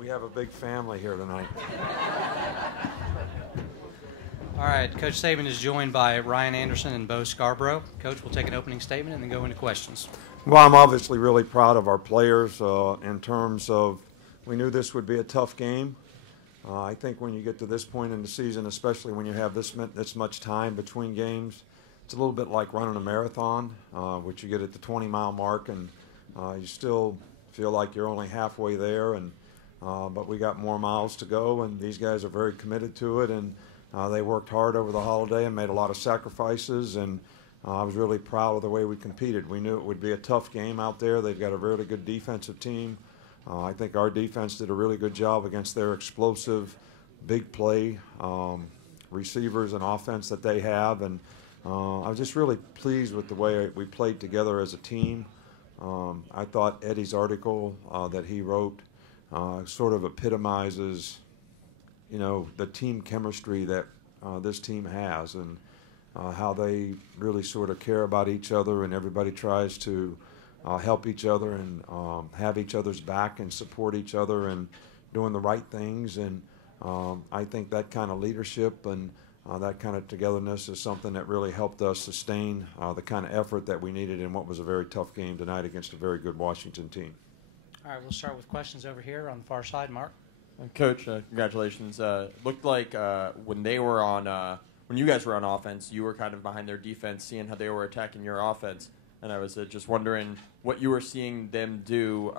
We have a big family here tonight. All right, Coach Saban is joined by Ryan Anderson and Bo Scarborough. Coach, we'll take an opening statement and then go into questions. Well, I'm obviously really proud of our players in terms of we knew this would be a tough game. I think when you get to this point in the season, especially when you have this much time between games, it's a little bit like running a marathon, which you get at the 20-mile mark, and you still feel like you're only halfway there. But we got more miles to go, and these guys are very committed to it, and they worked hard over the holiday and made a lot of sacrifices, and I was really proud of the way we competed. We knew it would be a tough game out there. They've got a really good defensive team. I think our defense did a really good job against their explosive, big play receivers and offense that they have, and I was just really pleased with the way we played together as a team. I thought Eddie's article that he wrote sort of epitomizes the team chemistry that this team has, and how they really sort of care about each other, and everybody tries to help each other and have each other's back and support each other and doing the right things. And I think that kind of leadership and that kind of togetherness is something that really helped us sustain the kind of effort that we needed in what was a very tough game tonight against a very good Washington team. All right, we'll start with questions over here on the far side. Mark? Coach, congratulations. Looked like when you guys were on offense, you were kind of behind their defense, seeing how they were attacking your offense. And I was just wondering what you were seeing them do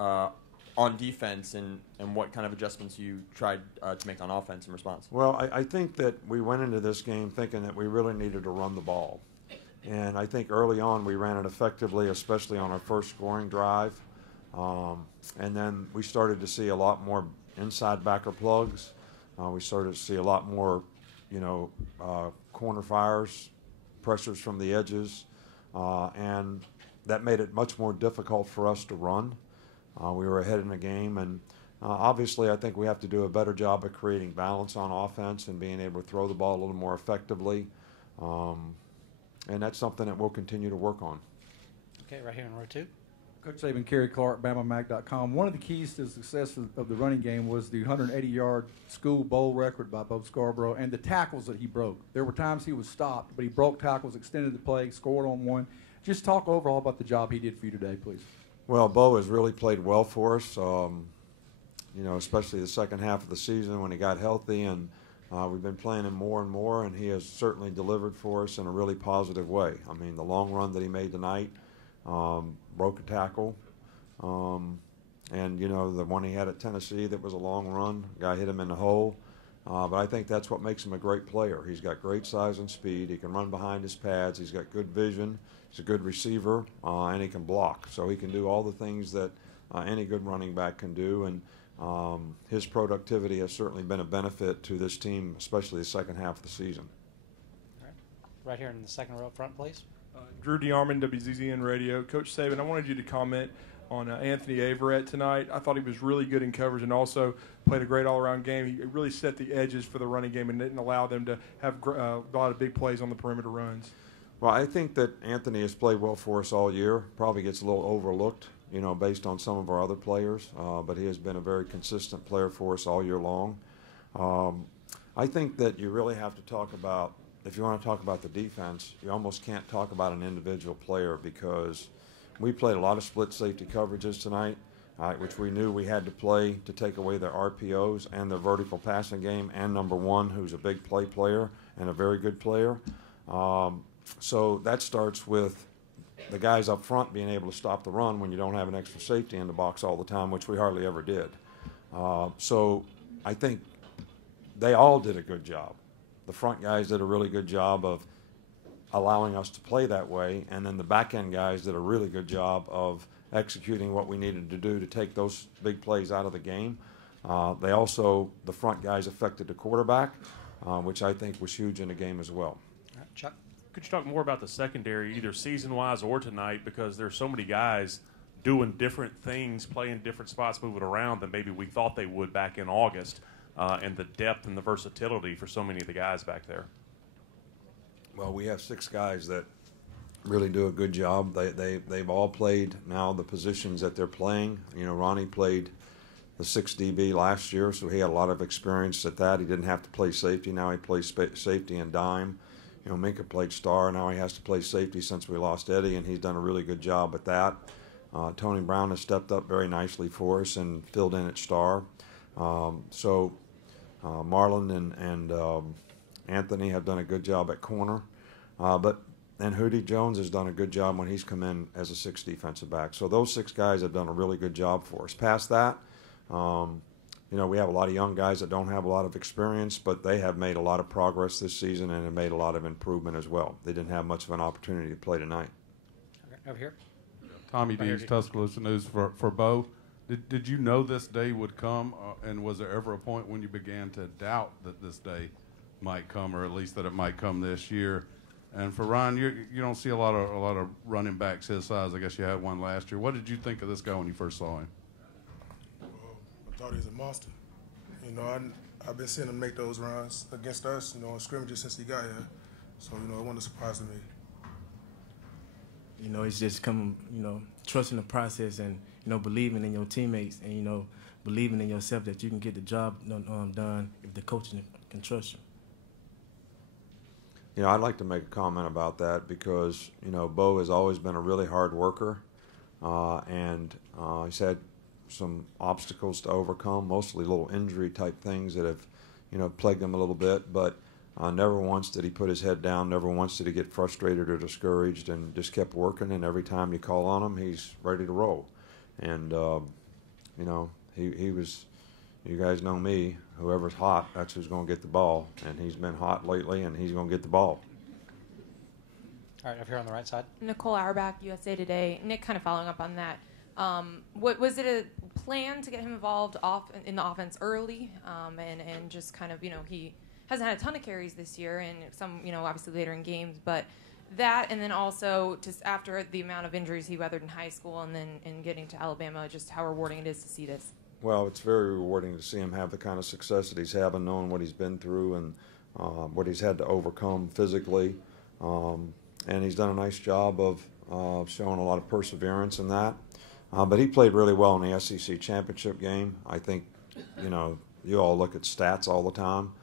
on defense, and what kind of adjustments you tried to make on offense in response. Well, I think that we went into this game thinking that we really needed to run the ball. And I think early on we ran it effectively, especially on our first scoring drive. And then we started to see a lot more inside backer plugs. We started to see a lot more, corner fires, pressures from the edges, and that made it much more difficult for us to run. We were ahead in the game, and obviously I think we have to do a better job of creating balance on offense and being able to throw the ball a little more effectively, and that's something that we'll continue to work on. Okay, right here in row 2. Coach Saban, Kerry Clark, BamaMag.com. One of the keys to the success of the running game was the 180-yard school bowl record by Bo Scarborough and the tackles that he broke. There were times he was stopped, but he broke tackles, extended the play, scored on one. Just talk overall about the job he did for you today, please. Well, Bo has really played well for us, especially the second half of the season when he got healthy, and we've been playing him more and more, and he has certainly delivered for us in a really positive way. I mean, the long run that he made tonight, broke a tackle, and the one he had at Tennessee that was a long run, guy hit him in the hole, but I think that's what makes him a great player. He's got great size and speed, he can run behind his pads, he's got good vision, he's a good receiver, and he can block, so he can do all the things that any good running back can do, and his productivity has certainly been a benefit to this team, especially the second half of the season. All right here in the second row up front, please. Drew DeArmond, WZZN Radio. Coach Saban, I wanted you to comment on Anthony Averett tonight. I thought he was really good in coverage and also played a great all-around game. He really set the edges for the running game and didn't allow them to have a lot of big plays on the perimeter runs. Well, I think that Anthony has played well for us all year. Probably gets a little overlooked, based on some of our other players, but he has been a very consistent player for us all year long. I think that you really have to talk about, if you want to talk about the defense, you almost can't talk about an individual player, because we played a lot of split safety coverages tonight, which we knew we had to play to take away their RPOs and their vertical passing game, and number one, who's a big play player and a very good player. So that starts with the guys up front being able to stop the run when you don't have an extra safety in the box all the time, which we hardly ever did. So I think they all did a good job. The front guys did a really good job of allowing us to play that way, and then the back end guys did a really good job of executing what we needed to do to take those big plays out of the game. The front guys affected the quarterback, which I think was huge in the game as well. Chuck? Could you talk more about the secondary, either season-wise or tonight, because there's so many guys doing different things, playing different spots, moving around than maybe we thought they would back in August, and the depth and the versatility for so many of the guys back there? Well, we have 6 guys that really do a good job. They've all played now the positions that they're playing. Ronnie played the 6 DB last year, so he had a lot of experience at that. He didn't have to play safety. Now he plays safety and dime. You know, Minka played star. Now he has to play safety since we lost Eddie, and he's done a really good job at that. Tony Brown has stepped up very nicely for us and filled in at star. So Marlon and Anthony have done a good job at corner. And Hootie Jones has done a good job when he's come in as a 6 defensive back. So those 6 guys have done a really good job for us. Past that, you know, we have a lot of young guys that don't have a lot of experience, but they have made a lot of progress this season and have made a lot of improvement as well. They didn't have much of an opportunity to play tonight. Okay, over here. Tommy Dees, Tuscaloosa News for Bo. Did you know this day would come, and was there ever a point when you began to doubt that this day might come, or at least that it might come this year? And for Ryan, you don't see a lot of running backs his size. I guess you had one last year. What did you think of this guy when you first saw him? I thought he was a monster. You know, I've been seeing him make those runs against us, you know, in scrimmages since he got here. So, you know, it wasn't a surprise to me. You know, it's just come, you know, trusting the process and, you know, believing in your teammates and, you know, believing in yourself that you can get the job done if the coach can trust you. You know, I'd like to make a comment about that because, you know, Bo has always been a really hard worker, and he's had some obstacles to overcome, mostly little injury type things that have, you know, plagued him a little bit, but never once did he put his head down, never once did he get frustrated or discouraged, and just kept working, and every time you call on him, he's ready to roll. And, you know, he was, you guys know me, whoever's hot, that's who's going to get the ball, and he's been hot lately, and he's going to get the ball. All right, up here on the right side. Nicole Auerbach, USA Today. Nick, kind of following up on that. What was it a plan to get him involved in the offense early, and just kind of, you know, he hasn't had a ton of carries this year, and some, you know, obviously later in games, but that, and then also just after the amount of injuries he weathered in high school, and then getting to Alabama, just how rewarding it is to see this. Well, it's very rewarding to see him have the kind of success that he's having, knowing what he's been through and what he's had to overcome physically. And he's done a nice job of showing a lot of perseverance in that. But he played really well in the SEC championship game. I think, you know, you all look at stats all the time.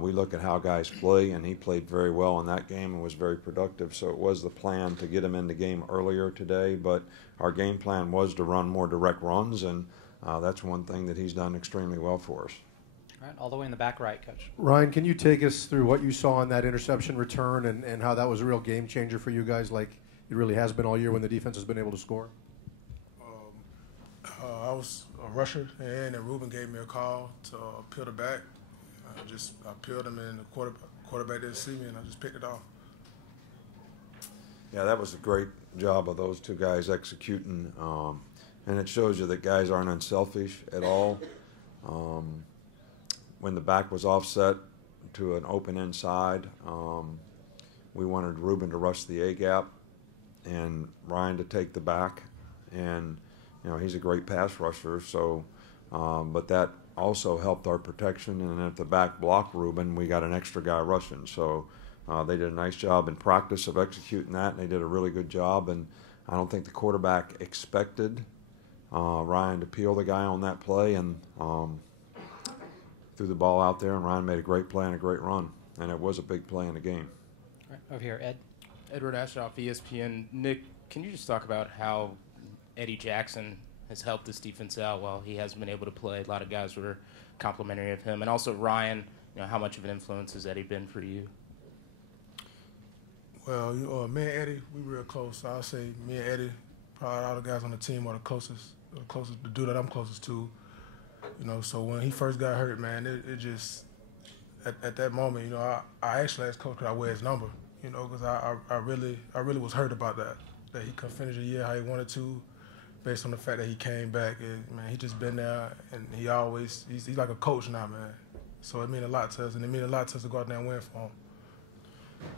We look at how guys play, and he played very well in that game and was very productive. So it was the plan to get him in the game earlier today, but our game plan was to run more direct runs, and that's one thing that he's done extremely well for us. All right, all the way in the back right, Coach. Ryan, can you take us through what you saw on that interception return and how that was a real game changer for you guys, like it really has been all year when the defense has been able to score? I was a rusher, and Ruben gave me a call to peel the back. I peeled him, and the quarterback didn't see me, and I just picked it off. Yeah, that was a great job of those two guys executing, and it shows you that guys aren't unselfish at all. When the back was offset to an open inside, we wanted Ruben to rush the A-gap and Ryan to take the back, and you know, he's a great pass rusher, so but that also helped our protection, and if the back blocked Ruben, we got an extra guy rushing. So they did a nice job in practice of executing that, and they did a really good job, and I don't think the quarterback expected Ryan to peel the guy on that play, and threw the ball out there, and Ryan made a great play and a great run, and it was a big play in the game. All right, over here, Ed. Edward Ashoff, ESPN. Nick, can you just talk about how Eddie Jackson has helped this defense out while he hasn't been able to play? A lot of guys were complimentary of him. And also Ryan, you know, how much of an influence has Eddie been for you? Well, me and Eddie, we real close. I'll say me and Eddie, probably all the guys on the team are the closest, the dude that I'm closest to. You know, so when he first got hurt, man, it just, at that moment, you know, I actually asked Coach could I wear his number, you know, because I really was hurt about that he couldn't finish the year how he wanted to, based on the fact that he came back. And, man, he just been there, and he's like a coach now, man. So it means a lot to us, and it means a lot to us to go out there and win for him.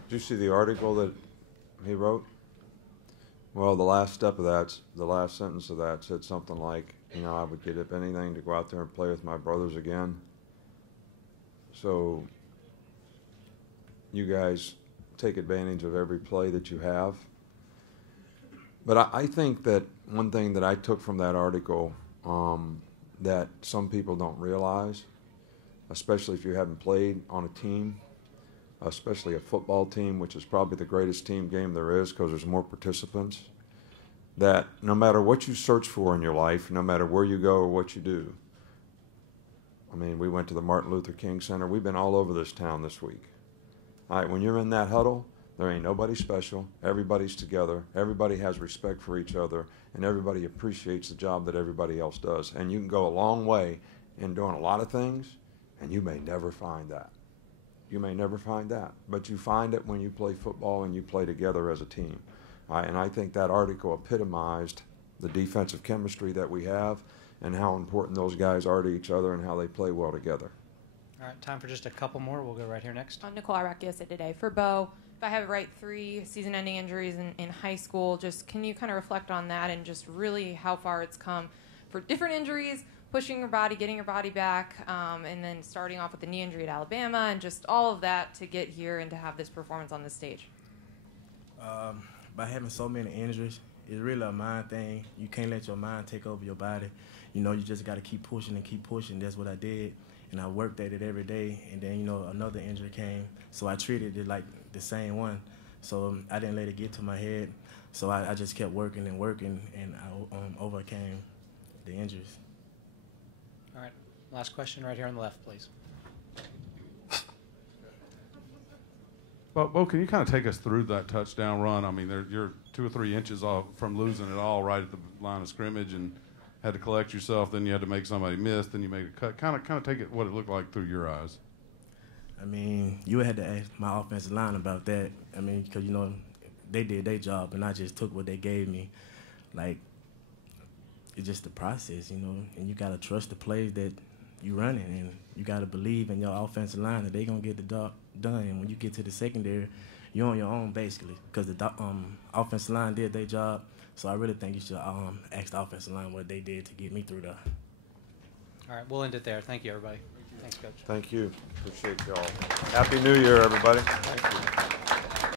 Did you see the article that he wrote? Well, the last sentence of that said something like, you know, I would give up anything to go out there and play with my brothers again. So you guys take advantage of every play that you have. But I think that one thing that I took from that article that some people don't realize, especially if you haven't played on a team, especially a football team, which is probably the greatest team game there is because there's more participants, that no matter what you search for in your life, no matter where you go or what you do, I mean, we went to the Martin Luther King Center. We've been all over this town this week. All right, when you're in that huddle, there ain't nobody special. Everybody's together. Everybody has respect for each other, and everybody appreciates the job that everybody else does. And you can go a long way in doing a lot of things, and you may never find that. You may never find that, but you find it when you play football and you play together as a team. And I think that article epitomized the defensive chemistry that we have and how important those guys are to each other and how they play well together. All right, time for just a couple more. We'll go right here next. Nicole Iraq, USA Today. For Bo, if I have it right, 3 season-ending injuries in high school. Just can you kind of reflect on that and just really how far it's come for different injuries, pushing your body, getting your body back, and then starting off with the knee injury at Alabama, and just all of that to get here and to have this performance on this stage? By having so many injuries, it's really a mind thing. You can't let your mind take over your body. You know, you just got to keep pushing and keep pushing. That's what I did, and I worked at it every day. And then, you know, another injury came, so I treated it like the same one. So I didn't let it get to my head. So I just kept working and working, and I overcame the injuries. All right, last question right here on the left, please. Well, Bo, can you kind of take us through that touchdown run? I mean, you're 2 or 3 inches off from losing it all right at the line of scrimmage, and had to collect yourself. Then you had to make somebody miss. Then you made a cut. Kind of take it what it looked like through your eyes. I mean, you had to ask my offensive line about that. I mean, because, you know, they did their job, and I just took what they gave me. Like, it's just the process, you know, and you got to trust the plays that you running, and you got to believe in your offensive line that they're going to get the job done. And when you get to the secondary, you're on your own, basically, because the offensive line did their job. So I really think you should ask the offensive line what they did to get me through there. All right, we'll end it there. Thank you, everybody. Thanks, Coach. Thank you. Appreciate y'all. Happy New Year, everybody. Thank you.